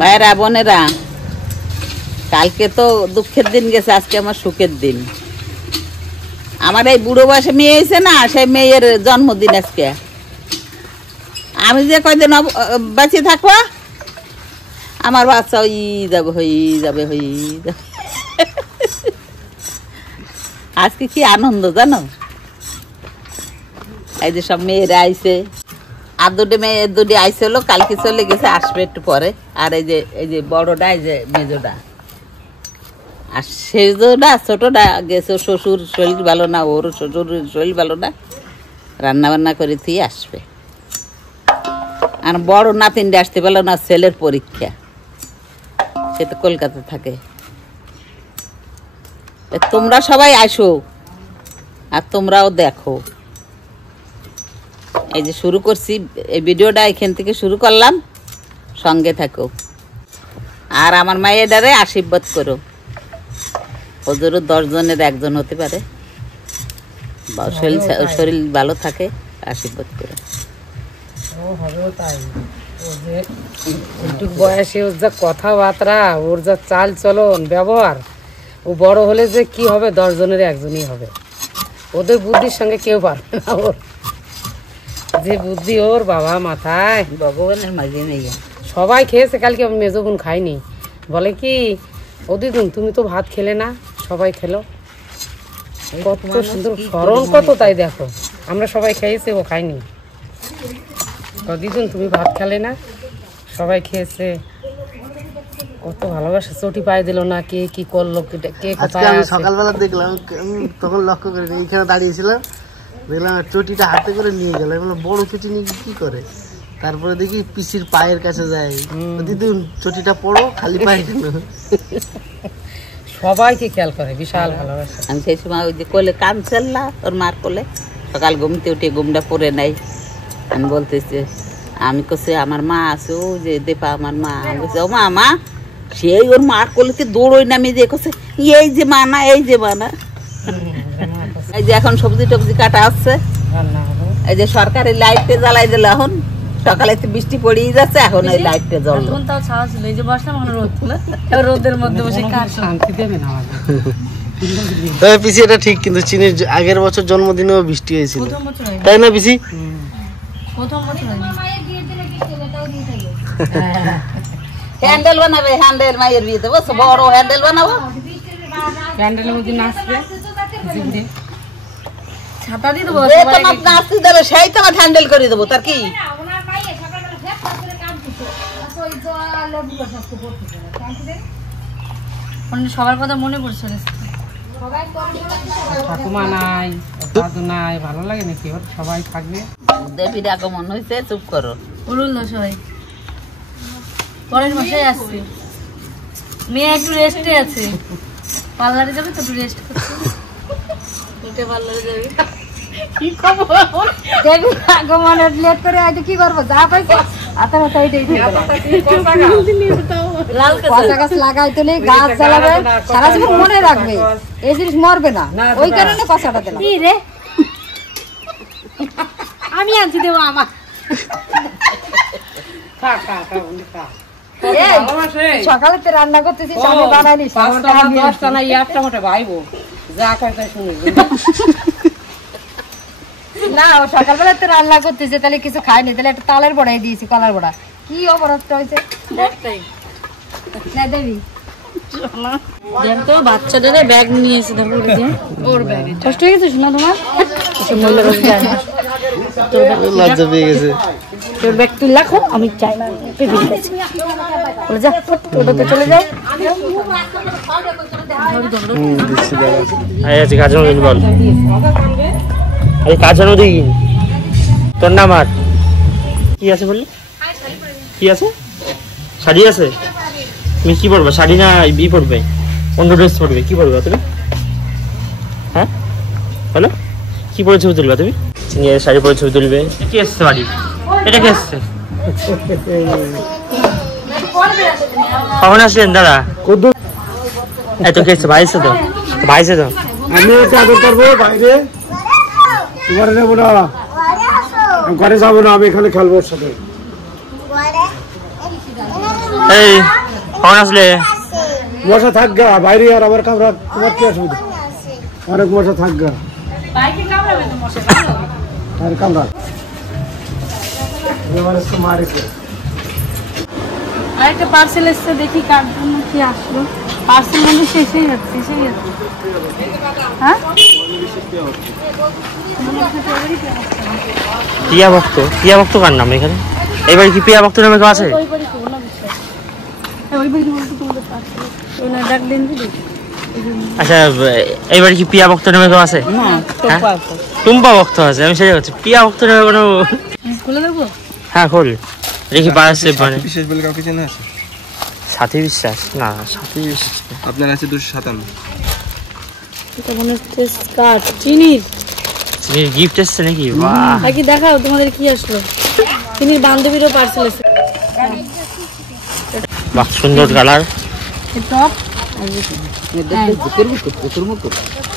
ভাইরা বোনেরা, কালকে তো দুঃখের দিন গেছে, আজকে আমার সুখের দিন। আমার এই বুড়ো বয়সে মেয়ে হয়েছে না, সেই মেয়ের জন্মদিন আজকে। আমি যে কয়দিন বাঁচিয়ে থাকবো, আমার বাচ্চা হই যাবে। আজকে কি আনন্দ জানো, এই যে সব মেয়েরা আইছে, আর দুটি মেয়ে দুটি আইসে হলো, কালকে চলে গেছে, আসবে একটু পরে। আর এই যে বড়টা, এই যে মেজোটা, আর সেজোটা ছোটটা গেছে, শ্বশুর শরীর ভালো না, ওর শ্বশুর শরীর ভালো না, রান্না বান্না করে তুই আসবে। আর বড় নাতিনটা আসতে পারলো না, ছেলের পরীক্ষা, সে তো কলকাতা থাকে। তোমরা সবাই আসো আর তোমরাও দেখো। এই যে শুরু করছি, এই ভিডিওটা এখান থেকে শুরু করলাম, সঙ্গে থাকো আর আমার মায়েরারে আশীর্বাদ করো। ওদেরও 10 জনের 1 জন হতে পারে, শরীর ভালো থাকে, আশীর্বাদ করো। একটু বয়সে ওর যা কথাবার্তা, ওর যা চাল চলন ব্যবহার, ও বড় হলে যে কি হবে, 10 জনের 1 জনই হবে। ওদের বুদ্ধির সঙ্গে কেউ পারবে না। ওর যে বুদ্ধি ওর বাবা মাথায়, ভগবানের মাঝে নেই। সবাই খেয়েছে, কালকে মেজো বোন খাইনি, বলে কি ও দিদুন তুমি তো ভাত খেলে না, সবাই খেলো। কত সুন্দর স্মরণ, কত তাই দেখো, আমরা সবাই খেয়েছি, ও খাইনি। দিদুন তুমি ভাত খেলে না, সবাই খেয়েছে। কত ভালোবাসা, চটি পায়ে দিল না, কে কি করলো, কে কোথায়। আমি সকালবেলা দেখলাম, তখন লক্ষ্য করিনি, এইখানে দাঁড়িয়েছিলাম, দেখলাম চটিটা হাতে করে নিয়ে গেল। বড় চটি নিয়ে কি করে, তারপরে দেখি পিসির পায়ের কাছে যায়, দিদুন চটিটা পড়ো, খালি পায়ে কেন। সবাইকে খেয়াল করে, বিশাল ভালোবাসা। আমি সেই সময় ওই যে কোলে কাঁদছিল না, ওর মার কোলে, সকাল ঘুমতে উঠে ঘুমটা পরে নাই। আমি বলতেছি, আমি কছি আমার মা আছে, ও যে দেপা আমার মা। আমি বলছি ও মা, সেই ওর মার কোলেতে দৌড়ই নামে দিয়ে কছে এই যে মানা, এই যে মানা। এই যে এখন সবজি টবজি কাটা হচ্ছে, এই যে সরকারি লাইটটা জ্বালাই দিল। এখন সকালে বৃষ্টি পড়েই যাচ্ছে, এখন ওই লাইটটা জ্বললো। রোদের মধ্যে বসে শান্তি দেবে না। তবে পিসি এটা ঠিক, কিন্তু চিনির আগের বছর জন্মদিনেও বৃষ্টি হয়েছিল, তাই না পিসি? হ্যান্ডেল বানাবে, হ্যান্ডেল মায়ের বিয়েতে বসে বড় হ্যান্ডেল বানাবো, হ্যান্ডেলের মধ্যে নাচবে, ছাতা দিয়ে দেবো, নাচতে দেবে, সেই তোমার হ্যান্ডেল করে দেবো। তার কি সবার কথা মনে পড়ছে, ঠাকুমা নাই, দাদু নাই, ভালো লাগে নাকি? ওর সবাই থাকবে। দেবীর আগমন হয়েছে, চুপ করো। সবাই পরের মাসে আসছে, মেয়ে একটু রেস্টে আছে, পার্লারে যাবে তো, একটু রেস্ট করছে, পার্লারে যাবে। কি খবর দেবী আগমন লেট করে আইতে কি করবো, যা পাইছে আতা মাথা এইটাই গাছ লাগাইতে নেই, গাছ জ্বালাবে, সারা জীবন মনে রাখবে, এই জিনিস মরবে না, ওই কারণে কথাটা দিলাম। কি রে আমি আনছি দেবো আমার সকালে তো রান্না করতেছি, সামনে বানাইনি, 10টা না 8টা মোটে ভাইবো, যা কয় তাই শুনি না। ও সকালবেলা তো রান্না করতেছে, তাহলে কিছু খায়নি, তাহলে একটা তালের বড়াই দিয়েছি, কলার বড়া। কি অবস্থা হয়েছে দেবী, তো বাচ্চাদের ব্যাগ নিয়ে এসে দেখো, ওর ব্যাগ কষ্ট হয়ে গেছে শোনা তোমার, লজ্জা পেয়ে গেছে। তোর ব্যাগ তুই রাখো, আমি চাই না, ওটাতে চলে যাও। কাজ তোর নাম আর কি আছে বললি, কি আছে? শাড়ি আছে? তুমি কি পড়বে, শাড়ি না বি পড়বে, অন্য ড্রেস পড়বে, কি পড়বে তুমি? হ্যাঁ বলো, কি পরে ছবি তুলবে তুমি? শাড়ি পরে ছবি তুলবে। কি এসছে বাড়ি, এটা কি এসছে? কখন আসলেন দাদা? এত কে এসছে? ভাইছে তো, ভাইছে তো। আমি আদর করবো বাইরে, ঘরে যাবো না, ঘরে যাবো না, আমি এখানে খেলবো ওর সাথে। এই কখন আসলে? মশা থাকগা বাইরে আর আমার কামরা, তোমার কি অসুবিধা? অনেক মশা থাকগা আর কামরা আরেকটা পার্সেল এসছে, দেখি কার জন্য কি আসলো। পার্সেল মানে শেষই যাচ্ছে। হ্যাঁ প্রিয়া ভক্ত, প্রিয়া ভক্ত কার নাম এখানে? এইবার কি প্রিয়া ভক্ত নামে কেউ আছে? আচ্ছা এইবার কি প্রিয়া ভক্ত নামে কেউ আছে? টুম্পা ভক্ত আছে, আমি সেটাই বলছি। প্রিয়া ভক্ত নামে কোনো খুলে দেবো? হ্যাঁ খোল দেখি পাশে মানে বিশেষ বলে কাউকে চেনা আছে? সাথী বিশ্বাস না, সাথী বিশ্বাস আপনার আছে 257। এটা মনে হচ্ছে স্কার্ট চিনির। চিনির গিফট এসছে নাকি? বাহ বাকি দেখাও তোমাদের কি আসলো। চিনির বান্ধবীরও পার্সেল এসেছে। বাহ সুন্দর কালার। টপ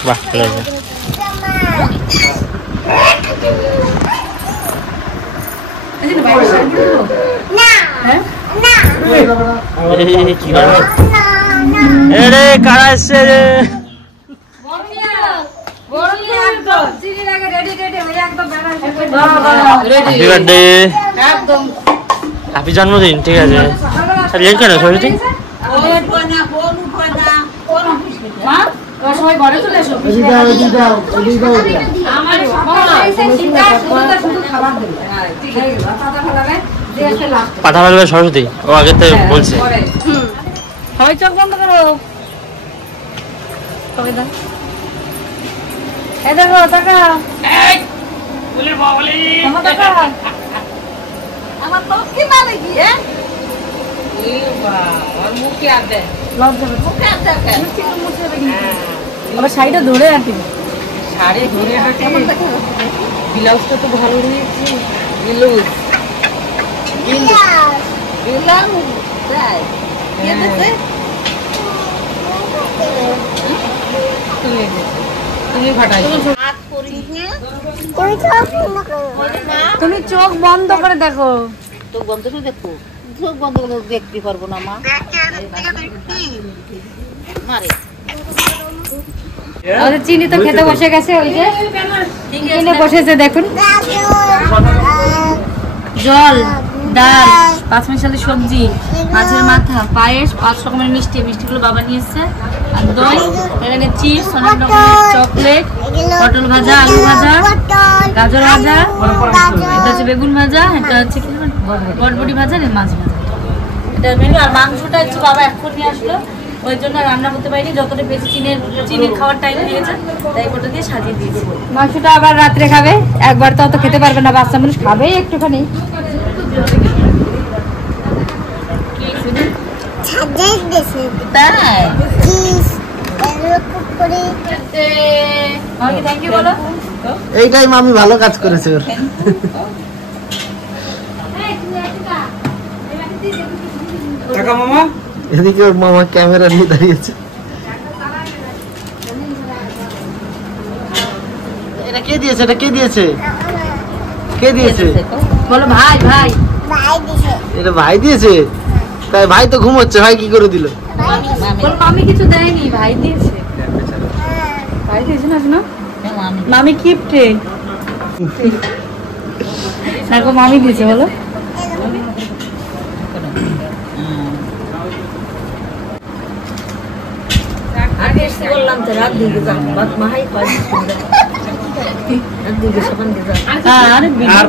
বাহ ভালো হয়েছে। এই কি করে? এরে কারা এসছে রে? হ্যাপি বার্থডে, হ্যাপি জন্মদিন। ঠিক আছে লেট কেন সরস্বতী? পাতা ফেলবে সরস্বতী, ও আগে তো বলছে। হয় চোখ বন্ধ করো। এই দেখো টাকা আমার তো কি মানে কি আবার শাড়িটা ধরে রাখি। শাড়ি ধরে হাঁটে, ব্লাউজটা তো ভালো হয়েছে। ব্লাউজ তুমি ফাটাই। তুমি চোখ বন্ধ করে দেখো। চোখ বন্ধ করে দেখো, চোখ বন্ধ করে দেখতে পারবো না মা। মারে আমাদের চিনি তো খেতে বসে গেছে, ওই যে চিনি বসেছে দেখুন। জল, ডাল, 5 মিশালি সবজি, মাছের মাথা, পায়েস, 5 রকমের মিষ্টি। মিষ্টিগুলো বাবা নিয়ে এসছে। আর দই, এখানে চিপস, অনেক রকমের চকলেট, পটল ভাজা, আলু ভাজা, গাজর ভাজা, এটা হচ্ছে বেগুন ভাজা, এটা হচ্ছে কি বটবটি ভাজা, মাছ ভাজা। এটা মেনু। আর মাংসটা হচ্ছে বাবা এখন নিয়ে আসলো, ওই জন্য রান্না করতে পারিনি। যতটা বেশি চিনির খাওয়ার টাইম হয়ে গেছে, তাই ওটা দিয়ে সাজিয়ে দিয়েছি। মাংসটা আবার রাত্রে খাবে, একবার তো অত খেতে পারবে না, বাচ্চা মানুষ খাবে একটুখানি। থ্যাংক ইউ বলো। এইটাই মামি ভালো কাজ করেছে ওর। টাকা মামা এদিকে ওর মামা ক্যামেরা নিয়ে দাঁড়িয়েছে। এটা কে দিয়েছে? এটা কে দিয়েছে? কে দিয়েছে? বলো ভাই। ভাই এটা ভাই দিয়েছে? তাই ভাই তো ঘুমোচ্ছে, ভাই কি করে দিল? বলো মামি কিছু দেয়নি, ভাই দিয়েছে। ভাই দিয়েছে না শোনো, মামি গিফটে দেখো মামি দিয়েছে। বলো আগে এসে বললাম তো রাত দিকে যাও, বাদ মাহাই পাই রাত দিকে সকাল দিকে যাও। আর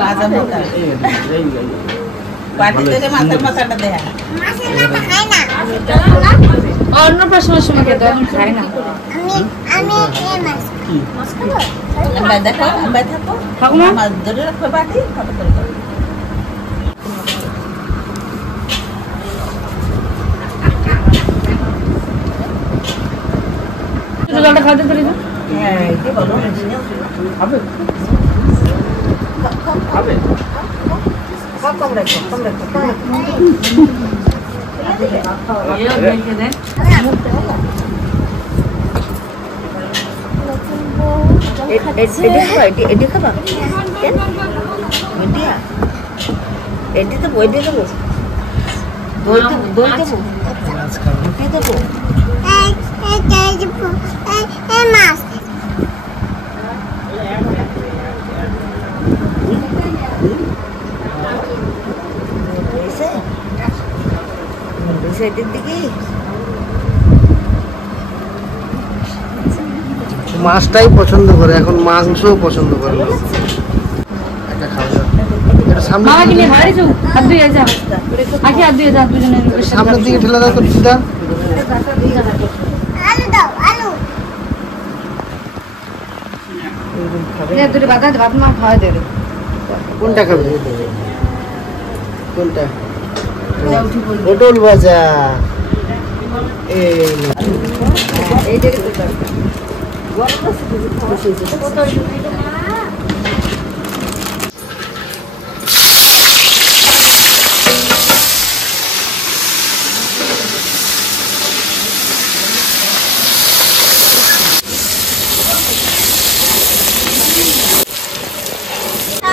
বাজার বাটিতে মাছের মাথাটা দেয়া। অন্নপ্রাশনের সময় খেতে, এখন খাই না। আমরা দেখো, আমরা থাকো, ঠাকুমা মাছ ধরে রাখো বাটি, ফটো করে দাও। জলটা খাওয়াতে পারি না। হ্যাঁ এই যে বলো হবে হবে কম রাখো, কম রাখো। এটি খাবা? এটি তো বই দিয়ে দেবো। মাছটাই পছন্দ করে, এখন মাংসও পছন্দ করে না। একটা খাওয়া সামনে সামনের দিকে ঠেলা দাও তো দিদা। কোনটা খাবে? কোনটা? পটল ভাজা।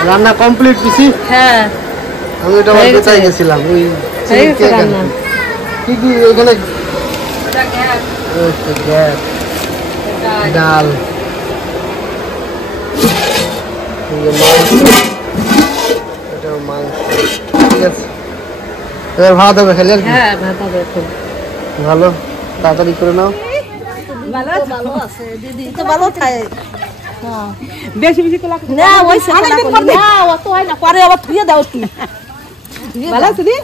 রান্না কমপ্লিট পিসি? হ্যাঁ আমি এটা বলতে চাই গেছিলাম ওই কি কি এখানে ডাল এটা মাংস, ঠিক আছে। এবার ভাত হবে খালি আর কি? হ্যাঁ ভাত হবে এখন। ভালো, তাড়াতাড়ি করে নাও। দিদি তো ভালো খায়। বেশি বেশি করে না ওই না অত হয় না, পরে আবার ধুয়ে দাও তুমি। ভালো আছে দি?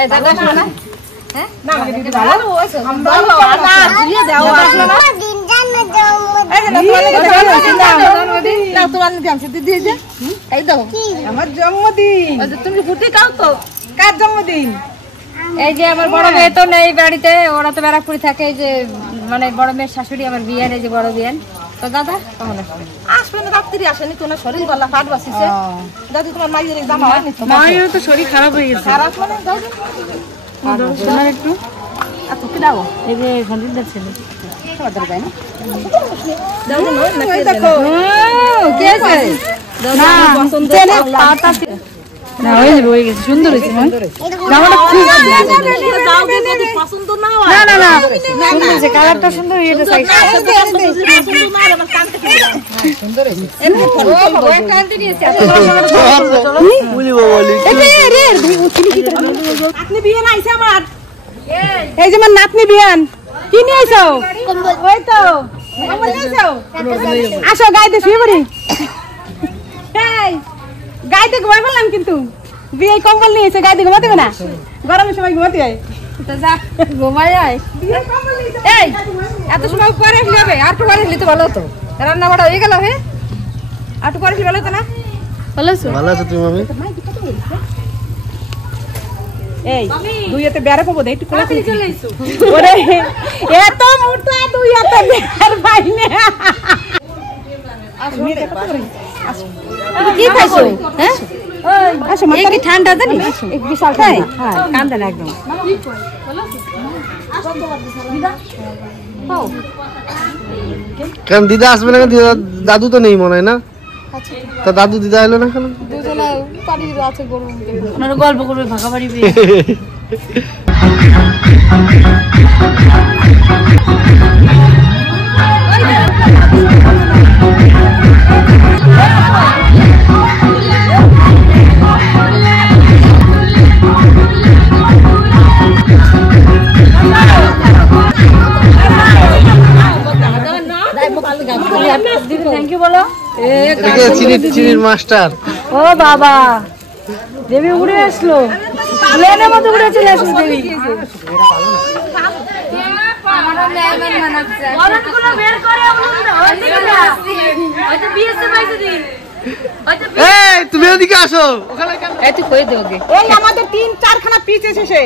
এই দাদা শোনো না হ্যাঁ না আমাকে দিদি ভালো আমরা না ধুয়ে দাও আসলে না। এই যে না তোমার নাম দিদি দিয়ে দে। এই দাও আমার জন্মদিন। ওই যে তুমি ফুটি খাও তো। কার জন্মদিন? এই যে আমার বড় মেয়ে তো নেই বাড়িতে, ওরা তো ব্যারাকপুরে থাকে। এই যে মানে বড় মেয়ের শাশুড়ি আমার বিয়ান, এই যে বড় বিয়ান। তো দাদা কেমন আসবে? আসবে না, রাত্রি আসেনি, কোনো শরীর গলা ফাট বাসিছে। দাদু তোমার মায়ের জামা হয়নি তো? মায়ের তো শরীর খারাপ হয়ে গেছে। খারাপ মানে দাও শোনার একটু এত কি দাও? এই যে সন্দীপদার ছেলে। তোমাদের ভাই না ওই দেখো কে আছে? না পছন্দ না হয়ে গেছে, সুন্দর হয়েছে না? জামাটা খুব দাও যদি পছন্দ না হয়। না না না সুন্দর হয়েছে, কালারটা সুন্দর এটা সাইজ নাতনি বিয়ান আইছে আমার। এই যে আমার নাতনি বিয়ান। কি নিয়ে আইছো? ওই তো কম্বল নিয়ে আইছো? আসো গাইতে শুয়ে পড়ি। এই গাইতে ঘুমাই বললাম, কিন্তু বিয়ে কম্বল নিয়ে এসে গাইতে ঘুমাতে হবে না, গরমের সময় ঘুমাতে হয়। ঘুমাই আয়। এই এত সময় পরে আসলে হবে, আর একটু পরে আসলে তো ভালো হতো। রান্না বাড়া হয়ে গেল, হ্যাঁ আর একটু পরে আসলে ভালো হতো না? ভালো আছো? ভালো আছো তুমি মামি? এই দুই হাতে বেড়া পাবো, একটু কোলা করে চলে আইছো। ওরে এত মোটা দুই হাতে বেড় বাইনে। কি খাইছো? হ্যাঁ আসো এই কি ঠান্ডা জানি? এক বিশাল ঠান্ডা। হ্যাঁ কান্দে না একদম। কেন দিদা আসবে না কেন? দিদা দাদু তো নেই মনে হয় না? তা দাদু দিদা এলো না কেন? ওনারা গল্প করবে ফাঁকা বাড়ি পেয়ে। থ্যাংক ইউ বলো। চিনির মাস্টার। ও বাবা, দেবী উড়ে আসলো, প্লেনের মতো উড়ে চলে আসলো দেবী। তুমি এদিকে আসো। এই তুই কই দে ওকে। এই আমাদের 3-4 খানা পিচ এসেছে।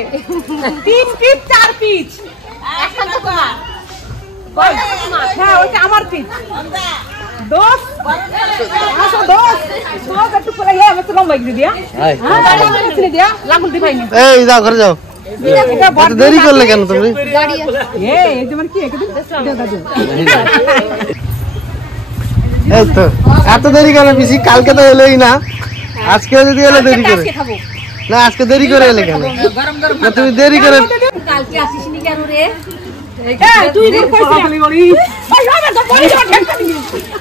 3 পিচ 4 পিচ। একটা তো তোমার। হ্যাঁ ওইটা আমার পিচ। দোস আসো দোস একটু পরে আমি তো লম্বা গিয়ে দিয়া। হ্যাঁ গাড়ি দিয়া লাগুল দি ভাইনি। এই যাও ঘরে যাও। এত দেরি করলে কেন তুমি? এই যে মানে কি একদিন দাদু। এই তো এত দেরি কেন পিসি? কালকে তো এলোই না, আজকে যদি এলো দেরি করে। না আজকে দেরি করে এলে কেন? না তুমি দেরি করে কালকে আসিসনি কেন রে? তুই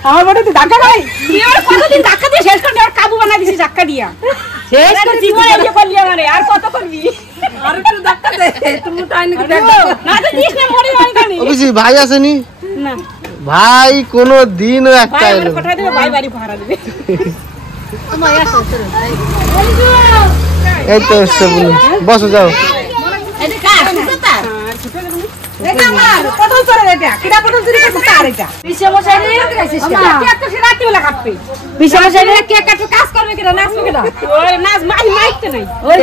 আমার বাড়িতে ধাক্কা খাই কতদিন ধাক্কা দিয়ে শেষ করে কাবু বানাই দিছি ধাক্কা দিয়া শেষ করে জীবন এই যে করলি আমারে আর কত করবি আর একটু ধাক্কা দে তুমি টাইম নাকি দেখো না তো দিস না মরে যাই আমি অবশ্যই ভাই আসেনি না ভাই কোনো দিনও একটা ভাই এলো আমার পাঠা দেবে ভাই বাড়ি ভাড়া দেবে এই তো এসছে বলে বসো যাও এটা কাজ কথা এটা আমার পটল চলে এটা কিডা পটল চুরি করতে তার এটা বিশ্বমশাই রে কেক তো সে রাতে বেলা কাটবে বিশ্বমশাই রে কেক কাটে কাজ করবে কিনা নাচবে কিনা ওই নাচ মাইকতে নাই ওই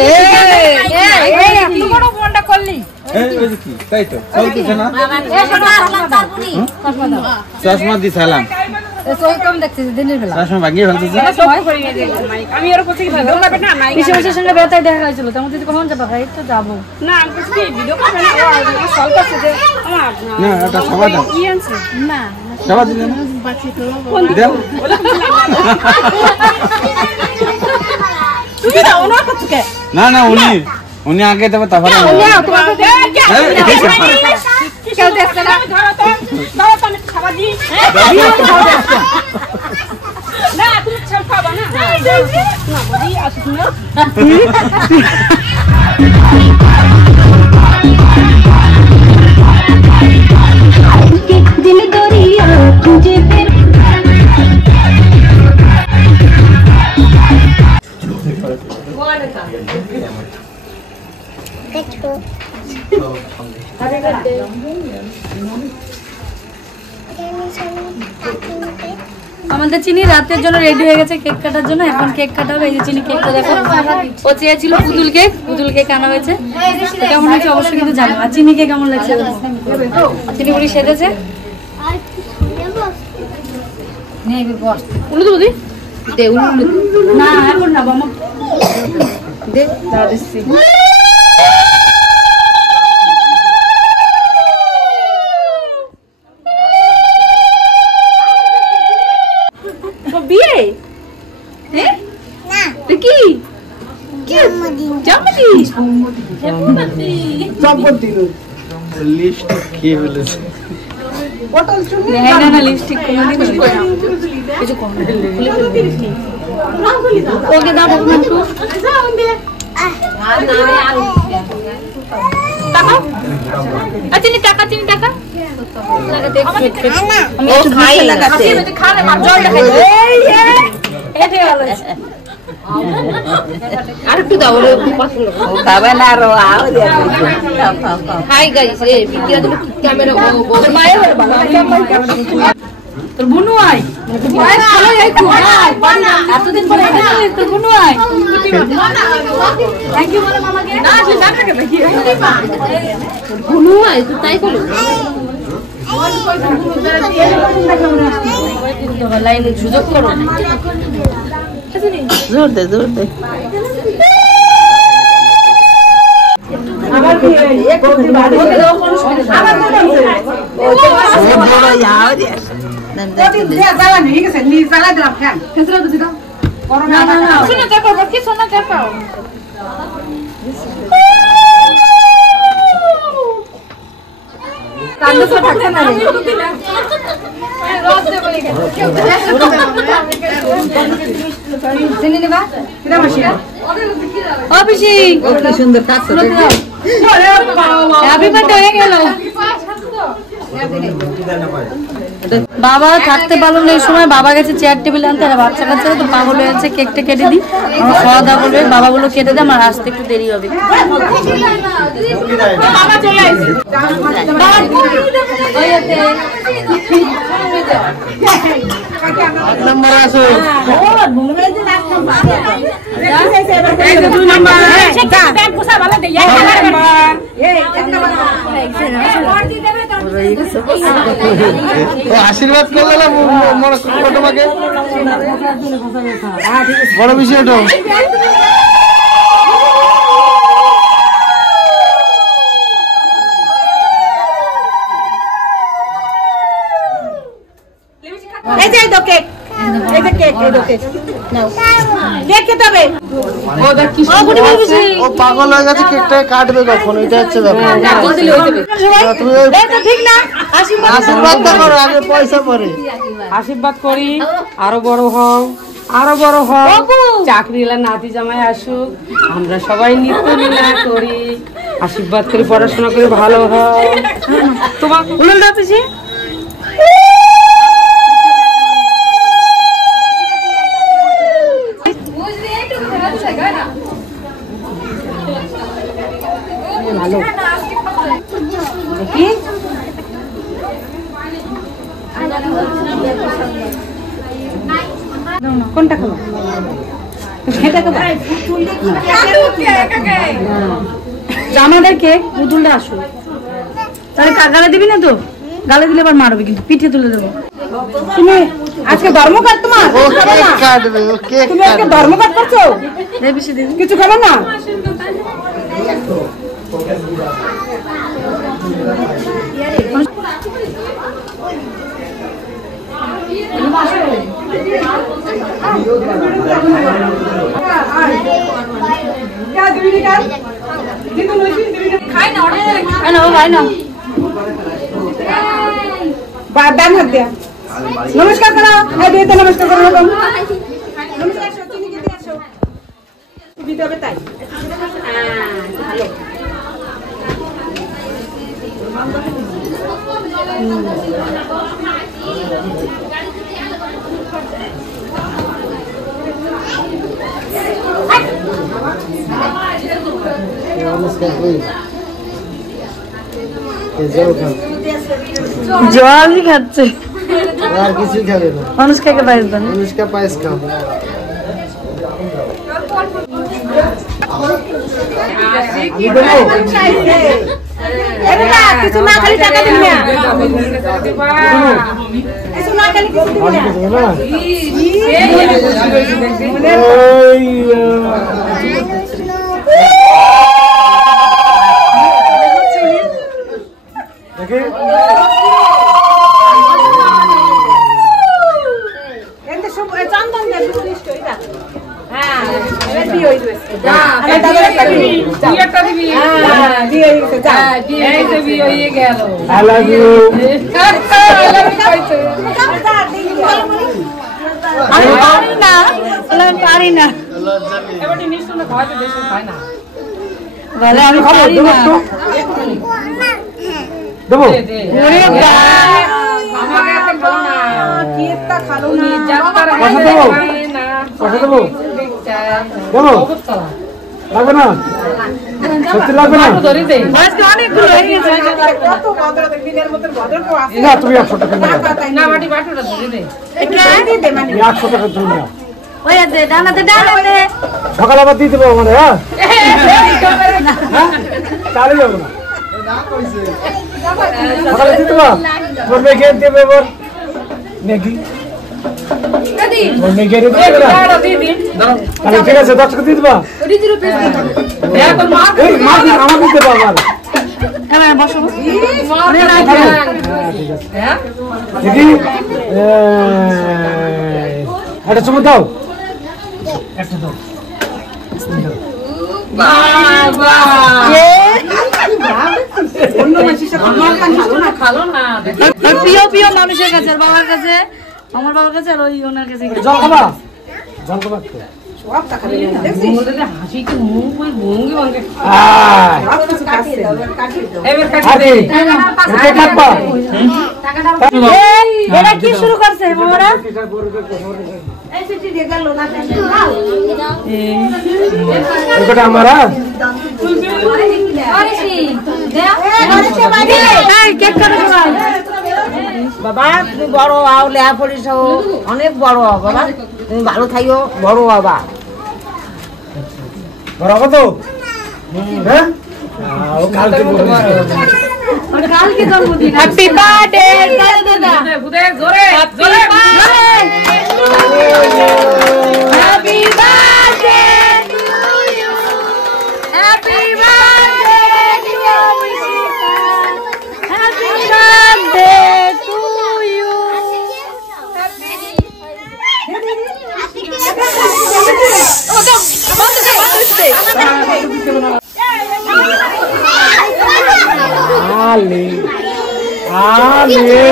এই কি বড় ফোনটা করলি তাই তো চলতেছে না চশমা দি সালাম সই কম দেখতেছি দিনের বেলা চশমা ভাঙিয়ে ফেলতেছে আমি ওর কাছে কি ভিডিও করবে না নাই বিশ্বমশাইয়ের সঙ্গে বেতায় দেখা হয়েছিল তেমন যদি কখন যাবা ভাই তো যাবো না আমি কিছু ভিডিও করবে না ও সল করছে যে আমার না এটা সবাই দাও কি আনছে না সবাই দিলে না কোন দাও তুমি দাও না কত কে না না উনি আগে দেবে তারপরে না তোমার কাছে কি কেউ দেখছ না দাও তো আমি খাবার দি না তুমি সব খাবা না না বলি আসুন না दिल दरिया तुझे फिर আমাদের চিনি রাতের জন্য রেডি হয়ে গেছে কেক কাটার জন্য এখন কেক কাটা হবে এই যে চিনি কেকটা দেখো ও চেয়েছিল পুতুল কেক আনা হয়েছে কেমন হয়েছে অবশ্যই কিন্তু জানো আর চিনিকে কেমন লাগছে চিনি বুড়ি সেজেছে উলু তো দে উলু না এখন না বাবা দে দাঁড়া দিচ্ছি বিয়ে কি জন্মদিন লিপস্টিক খেয়ে ফেলেছে না লিপস্টিক কোনোদিন কিছু কম ওকে দাও একটু টাকা চিনি টাকা আর একটু দাও খাবে না আরো হাই গাইস রে ভিডিও দিলে ক্যামেরা তোর বুনু আই এতদিন পরে তোর বুনু আই থ্যাংক ইউ বলো মামাকে না আসলে টাকাকে দেখি বুনু আই তুই তাই বলো লাইনে সুযোগ করো জোর দে সুন্দর বাবা থাকতে পারলো না এই সময় বাবা গেছে চেয়ার টেবিল আনতে আর বাচ্চা কাচ্চারা তো পাগল হয়ে যাচ্ছে কেকটা কেটে দিই আমরা খাওয়া দাওয়া করবে বাবা বলো কেটে দেয় আমার আসতে একটু দেরি হবে আশীর্বাদ করলে তোমাকে বড় বিষয়টা এই যে কেক এই যে কেক নাও কেক খেতে হবে ও পাগল হয়ে গেছে, কেকটা কাটবে কখন, এটা হচ্ছে ব্যাপার। তুমি আশীর্বাদ করো, আগে পয়সা পরে। আশীর্বাদ করি, আরো বড় হও, আরো বড় হও, চাকরিওয়ালা নাতি জামাই আসুক, আমরা সবাই নৃত্য লীলা করি, আশীর্বাদ করে পড়াশোনা করে ভালো হও। তোমার উলুলটা পিছে ভালো দেখি কোনটা খাবো? সেটা খাবো। আমাদের কেক পুতুলটা আসো, তাহলে গালে দিবি না তো? গালে দিলে আবার মারবে, কিন্তু পিঠে তুলে দেবো। তুমি আজকে ধর্মঘট তোমার? ও কেক কাটবে, ও কেক তুমি আজকে ধর্মঘট করছো? কিছু খাবো না? নমস্কার করো, নমস্কার করো, দিতে হবে তাই। জলই খাচ্ছে, আর কিছুই খাবে না। অনুষ্কাকে পায়েস দেন, অনুষ্কা পায়েস খাও। কিছু না খালি টাকা দিন না, কিছু না খালি কিছু দিন না। পারি না, আমি পারি না। দেবো লাগবে না, সত্যি লাগবে না। না তুমি 100 টাকা নিয়ে 100 টাকা ধরে নাও, সকালে আবার দিয়ে দেবো মানে। হ্যাঁ চালিয়ে যাবো না, সকালে দিয়ে দেবো। তোর মেঘে দেবে এবার মেঘি, ঠিক আছে 10 টাকা দিয়ে দেবা, আমাকে দেবো আবার। দেখি একটা চুমু দাও, একটা দাও। প্রিয় প্রিয় মানুষের কাছে, বাবার কাছে, আমার বাবার কাছে, আর ওই ওনার কাছে। জল খাবা, জল খাবা এরা কি শুরু করছে বাবারা? আমার বাবা তুমি বড় হও, লেয়া পড়িস, অনেক বড় হও বাবা, তুমি ভালো থাইও, বড় বাবা। বড় হবো তো, হ্যাঁ কালকে কালকে জন্মদিন। হ্যাপি বার্থডে দাদা, জোরে জোরে happy birthday to you, happy birthday to you, happy birthday to you. ওটা আলে আলে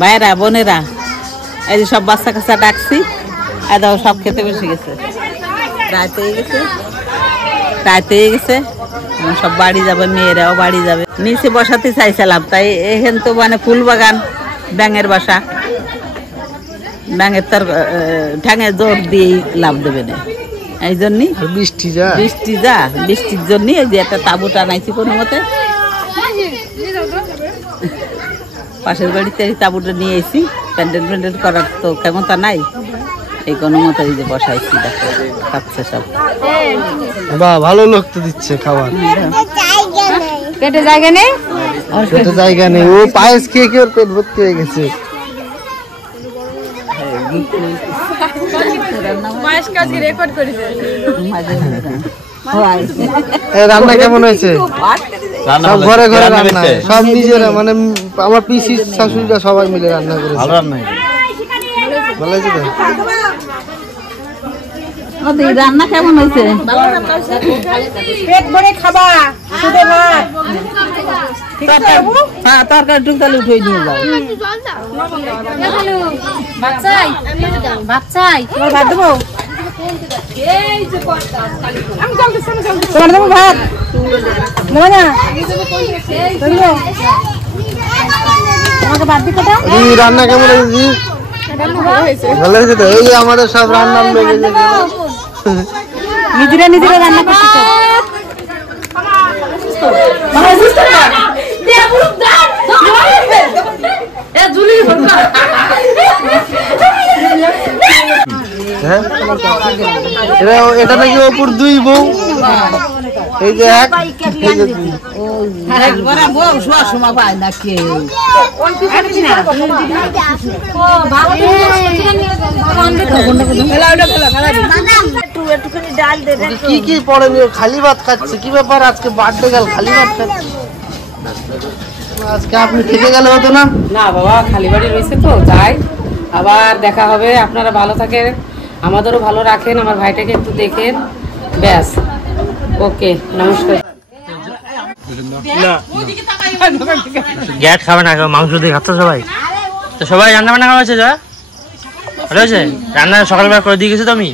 ভাইরা বোনেরা, এই যে সব বাচ্চা কাচ্চা ডাকছি, এদাও সব খেতে বসে গেছে। রাত হয়ে গেছে, রাত হয়ে গেছে, সব বাড়ি যাবে, মেয়েরাও বাড়ি যাবে। নিচে বসাতে চাইছিলাম, তাই এখানে তো মানে ফুল বাগান, ব্যাঙের বাসা, ব্যাঙের তার ঠ্যাঙে জোর দিয়ে লাভ দেবে না, এই জন্যই বৃষ্টি বৃষ্টির জন্য এই যে একটা তাঁবু টানাইছি কোনো মতে। পাশের বাড়িতে এই তাঁবুটা নিয়ে এসি, প্যান্ডেল প্যান্ডেল করার তো ক্ষমতা নাই, এই কোনো মতো এই যে বসাইছি, দেখো খাচ্ছে সব। বাহ, ভালো লোক তো দিচ্ছে খাবার। পেটে জায়গা নেই, পেটে জায়গা নেই, ও পায়েস খেয়ে খেয়ে ওর পেট ভর্তি হয়ে গেছে। রান্না কেমন হয়েছে? সব ঘরে ঘরে রান্না, সব নিজেরা, মানে আমার পিসি শাশুড়িরা সবাই মিলে রান্না করেছে। ভালো রান্না, ভালো হয়েছে তো। রান্না কেমন হয়েছে? পেট ভরে খাবা, শুধু ভাত। হ্যাঁ, তরকারি টুকতালে উঠে নিয়ে যাও। বাচ্চাই বাচ্চাই তোমার ভাত দেবো, তোমার দেবো ভাত, দেবো না তোমাকে ভাত দিই কোটা। রান্না কেমন হয়েছে? ভালো হয়েছে তো। এই যে আমাদের সব রান্নার লোক নিজেরা নিজেরা রান্না করছি তো। এটা নাকি অপুর দুই বউ, এই যে এক, এই যে দুই। বউ শোয়ার সময় পায় না কে? কি কি পড়ে নিয়ে খালি ভাত খাচ্ছে, কি ব্যাপার? আজকে বার্থডে গেল, খালি ভাত খাচ্ছে। আজকে আপনি থেকে গেলে হতো না? না বাবা, খালি বাড়ি রয়েছে তো, যাই, আবার দেখা হবে। আপনারা ভালো থাকেন, আমাদেরও ভালো রাখেন, আমার ভাইটাকে একটু দেখেন, ব্যাস। ওকে, নমস্কার। গ্যাট খাবে না, মাংস দিয়ে খাচ্ছে সবাই। তো সবাই রান্না বান্না করা হয়েছে, যা ভালো হয়েছে। রান্না সকালবেলা করে দিয়ে গেছি তো আমি,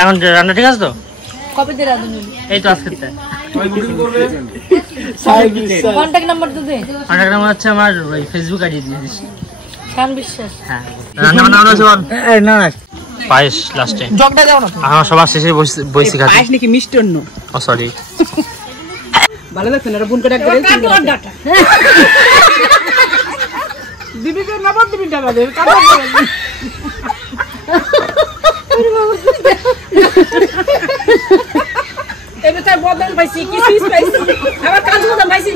এখন রান্না ঠিক আছে তো? কবে দিয়ে রাঁধুনি? এই তো আজকে কন্ট্যাক্ট নাম্বার তো দে। কন্ট্যাক্ট নাম্বার হচ্ছে আমার ওই ফেসবুক আইডি দিয়ে দিচ্ছি। খান বিশ্বাস। হ্যাঁ, রান্না বান্না হয়েছে বল? না না, পায়েস লাস্টে, জগটা দাও না। হ্যাঁ, সবার শেষে বইছি খাচ্ছি। পায়েস নাকি মিষ্টান্ন? ও সরি, ভালো লাগছে না? বোনকে ডাক দিবি কে? নবাব দিবি টাকা দেবে, এবার তার বদল পাইছি, কিসমিস পাইছি, আবার কাজু বাদাম পাইছি।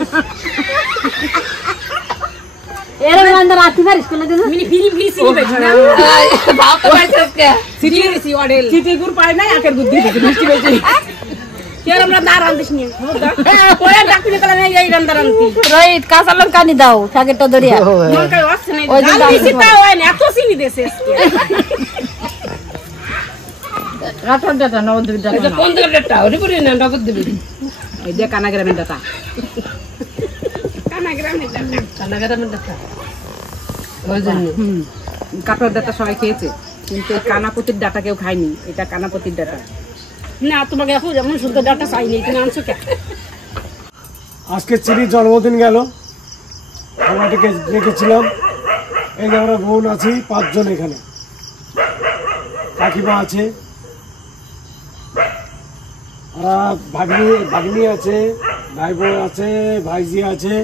এর মধ্যে রাতি পারিস কোন দিন মিনি ফিরি ফিরি সিরি পাইছি না, ভাত পাইছিস কে? সিরি সিরি অডেল সিটি গুড় পাই না, একের গুড় দিয়ে মিষ্টি পাইছি। কেন আমরা না রান্ধিস নি? ওই ডাকুনি কলা নাই, এই রান্না রান্তি। রোহিত কাঁচা লঙ্কা নি দাও, শাকেরটা দরিয়া লঙ্কা আছে না, ওই যে জাল দিছি তাও হয় না, এত চিনি দেছে আজকে। রাঠার ডাটা, নবদ্বীপের ডাটা, এই যে 15 টাকা ওরে করে না, নগদ দিবি। এই যে কানাগ্রামের ডাটা, কানাগ্রামের টাকা। ওই জন্য কাটার ডাটা সবাই খেয়েছে, কিন্তু এই কানাপতির ডাটা কেউ খায়নি। এটা কানাপতির ডাটা না, তোমাকে এখন যেমন সুন্দর ডাটা চাইনি, তুমি আনছো কে? আজকে চিনির জন্মদিন গেল, আমাদেরকে রেখেছিলাম। এই যে আমরা বোন আছি 5 জন এখানে, কাকিমা আছে, আর ভাগ্নি আছে, ভাই বোন আছে, ভাইজি আছে।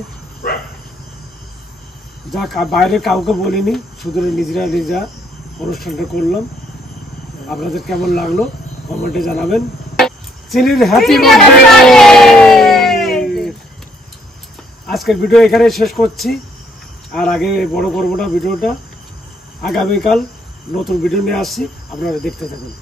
যা বাইরে কাউকে বলিনি, শুধু নিজেরা অনুষ্ঠানটা করলাম। আপনাদের কেমন লাগলো কমেন্টে জানাবেন। চিনির হ্যাপি বার্থডে। আজকের ভিডিও এখানে শেষ করছি, আর আগে বড় করবো না ভিডিওটা। আগামীকাল নতুন ভিডিও নিয়ে আসছি, আপনারা দেখতে থাকুন।